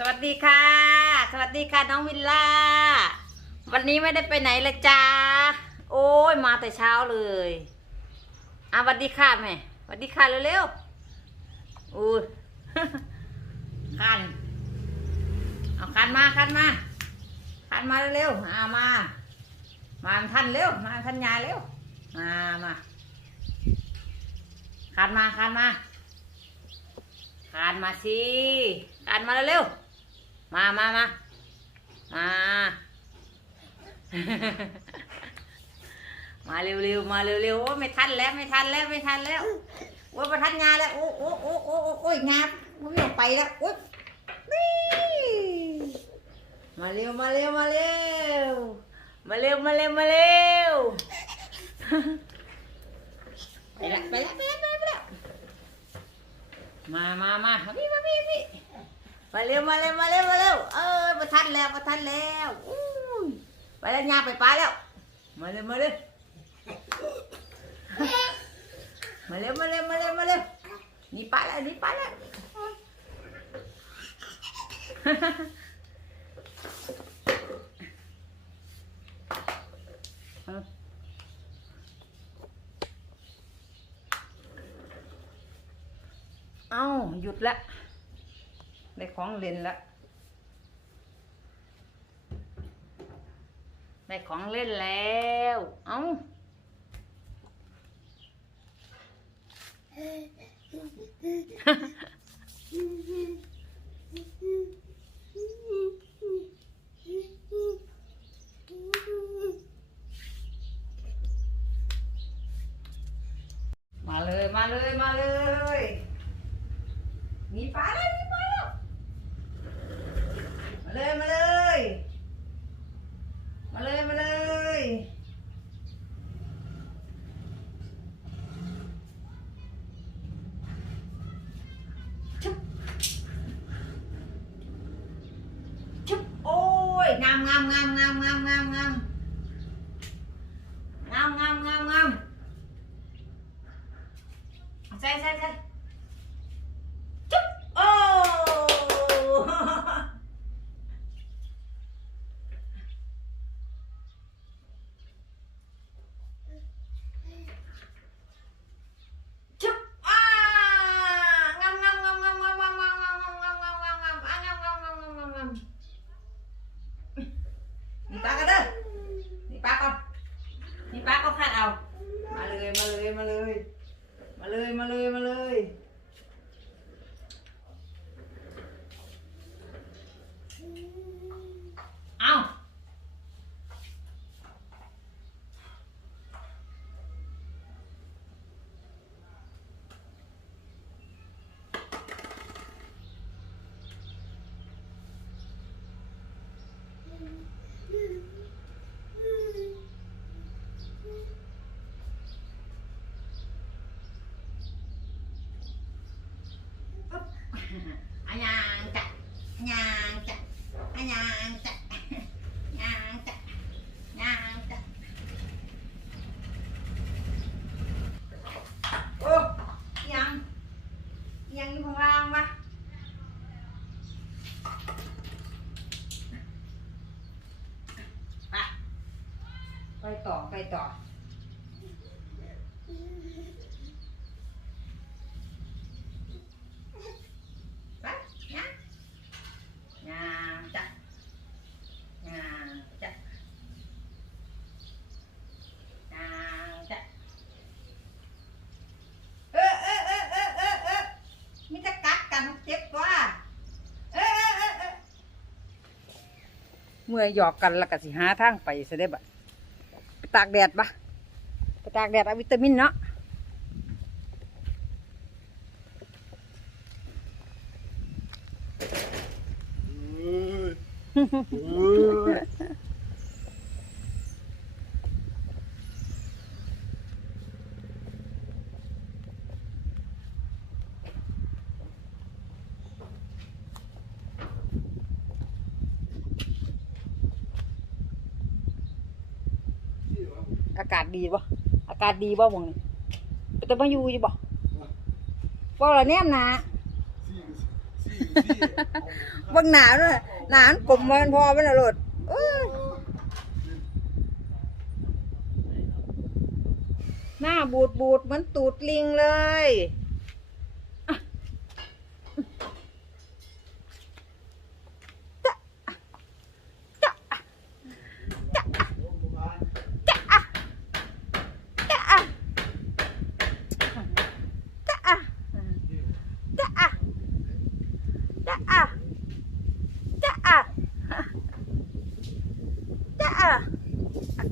สวัสดีค่ะ สวัสดีค่ะน้องวิลล่า วันนี้ไม่ได้ไปไหนเลยจ้า โอ้ยมาแต่เช้าเลยอะสวัสดีค่ะแม่สวัสดีค่ะเร็วๆอู้คัน เอาคันมาคันมาคันมาเร็วๆอ่ามา มาท่านเร็ว มาท่านยายเร็ว มามาคันมาคันมาคันมาสิคันมาเร็วๆ มามามามา มาเร็วๆ มาเร็วๆ โอ้ไม่ทันแล้วไม่ทันแล้วไม่ทันแล้วโอ้ยประทันงานแล้วโอ้โอ้โอ้โอ้โอ้โอ้ยงานมันไม่ออกไปแล้วโอ้ยนี่มาเร็วมาเร็วมาเร็วมาเร็วมาเร็วมาเร็วไปละไปละไปละไปละไปละมามามาพี่มาพี่พี่ มาเร็วมาเร็วมาเร็วมาเร็วเออประทันแล้วประทันแล้วอู้ยไปแล้วยาไปป้าแล้วมาเร็วมาเร็วมาเร็วมาเร็วมาเร็วมาเร็วนี่ป้าแล้วนี่ป้าแล้วเอ้าหยุดละ ได้ของเล่นละได้ของเล่นแล้ว เอ้ามาเลย มาเลย มาเลย ¿Sabes, sabes ไปต่อไปต่อ ไปนะงามจ้ะงามจ้ะงามจ้ะเออเออเออเออเออเออมิจะกัดกันเจ็บกว่าเออเออเออเออเมื่อหยอกกันแล้วก็สิหาทางไปเสด็จบัด ตากแดดปะไปตากแดดเอาวิตามินเนาะากาศดีป่ะอากาศดีป่ะมองนี่แต่มาอยู่อยู่ป่ะว่าละแนมนะเบิ่งหนาด้วยหนามันกลมมันพอมันละโลดเอ้ยหน้าบูดบูดเหมือนตูดลิงเลย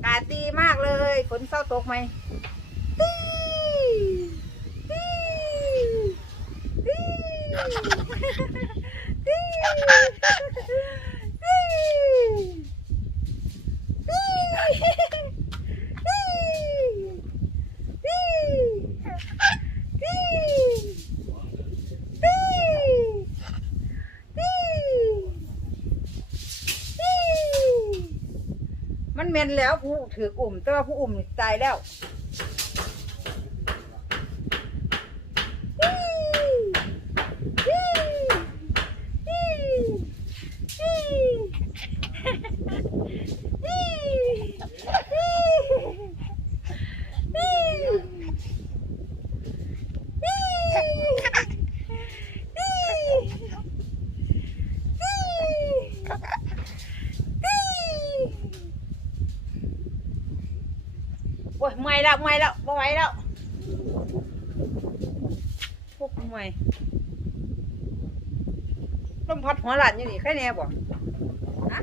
กาศดีมากเลย ฝนเศร้าตกไหมตีตีตีตีตีตี นเมนแล้วผู้ถืออุ่มแต่ว่าผู้อุ่มนี่ตายแล้ว อ้ยไม่แล้วไม่แล้วไม่ไหวแล้วพวกไม่ลมพัดหัวหลานอยู่นี่ใครแน่บ่ฮะ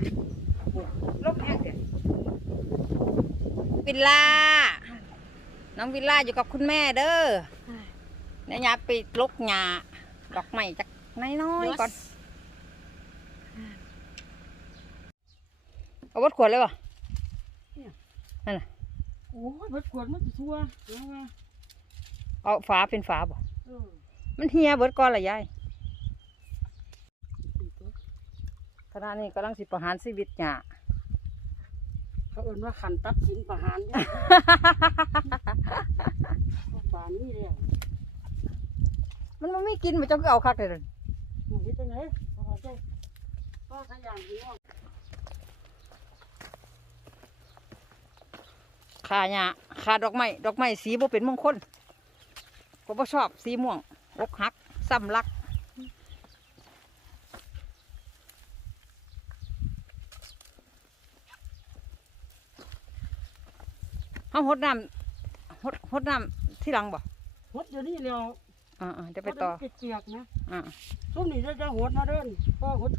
ลมแห้งเสียวิลล่า น้องวิลล่าอยู่กับคุณแม่เด้อเนี่ยยาไปลกหญ้าดอกไม้จักน้อยๆก่อนเอาวัดขวดเลยบ่นั่นน่ะ โอ้ยเบิดขวดมันจะทั่วเอามาเอาฝาเป็นฝาบ่เออมันเฮียเบิดก่อนละยายสี่ตัวขณะนี้กำลังสิประหารชีวิตหญ้าเขาเอิ้นว่าขันตัดสินประหารเนี่ยป่านนี้แล้วมันบ่ไม่กินมันจะเอาคักเลยเด้อ หนูเฮ็ดจังได๋บ่เข้าใจก็ขยันพี่น้อง ขาหญ้าขาดอกไม้ดอกไม้สีบ่เป็นมงคลก็บ่ชอบสีม่วงอกหักซ้ำรักเฮาหดน้ำหดหดน้ำที่หลังบ่หดเดี๋ยวนี้แล้วอ่าๆเดี๋ยวไปต่อหดเปียกๆนะอ่าซุมนี้จะจะหดมาเด้อนพ่อหด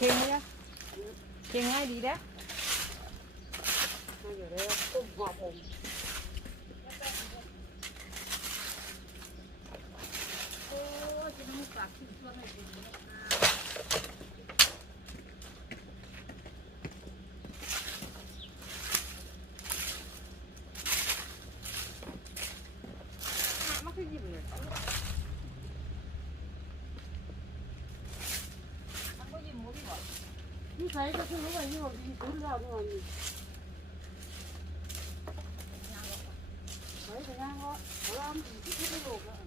เค็งเลยเค็งง่ายดีนะมอยู่เลยตุ้มหัวผมโอ้จะน้ปากถึงตัวไหนดี ใช่ก็คือว่าอยู่ที่คุณเราทุกวันนี้ใส่ไปนั่งก็ร้องที่ที่ไม่โลกแล้ว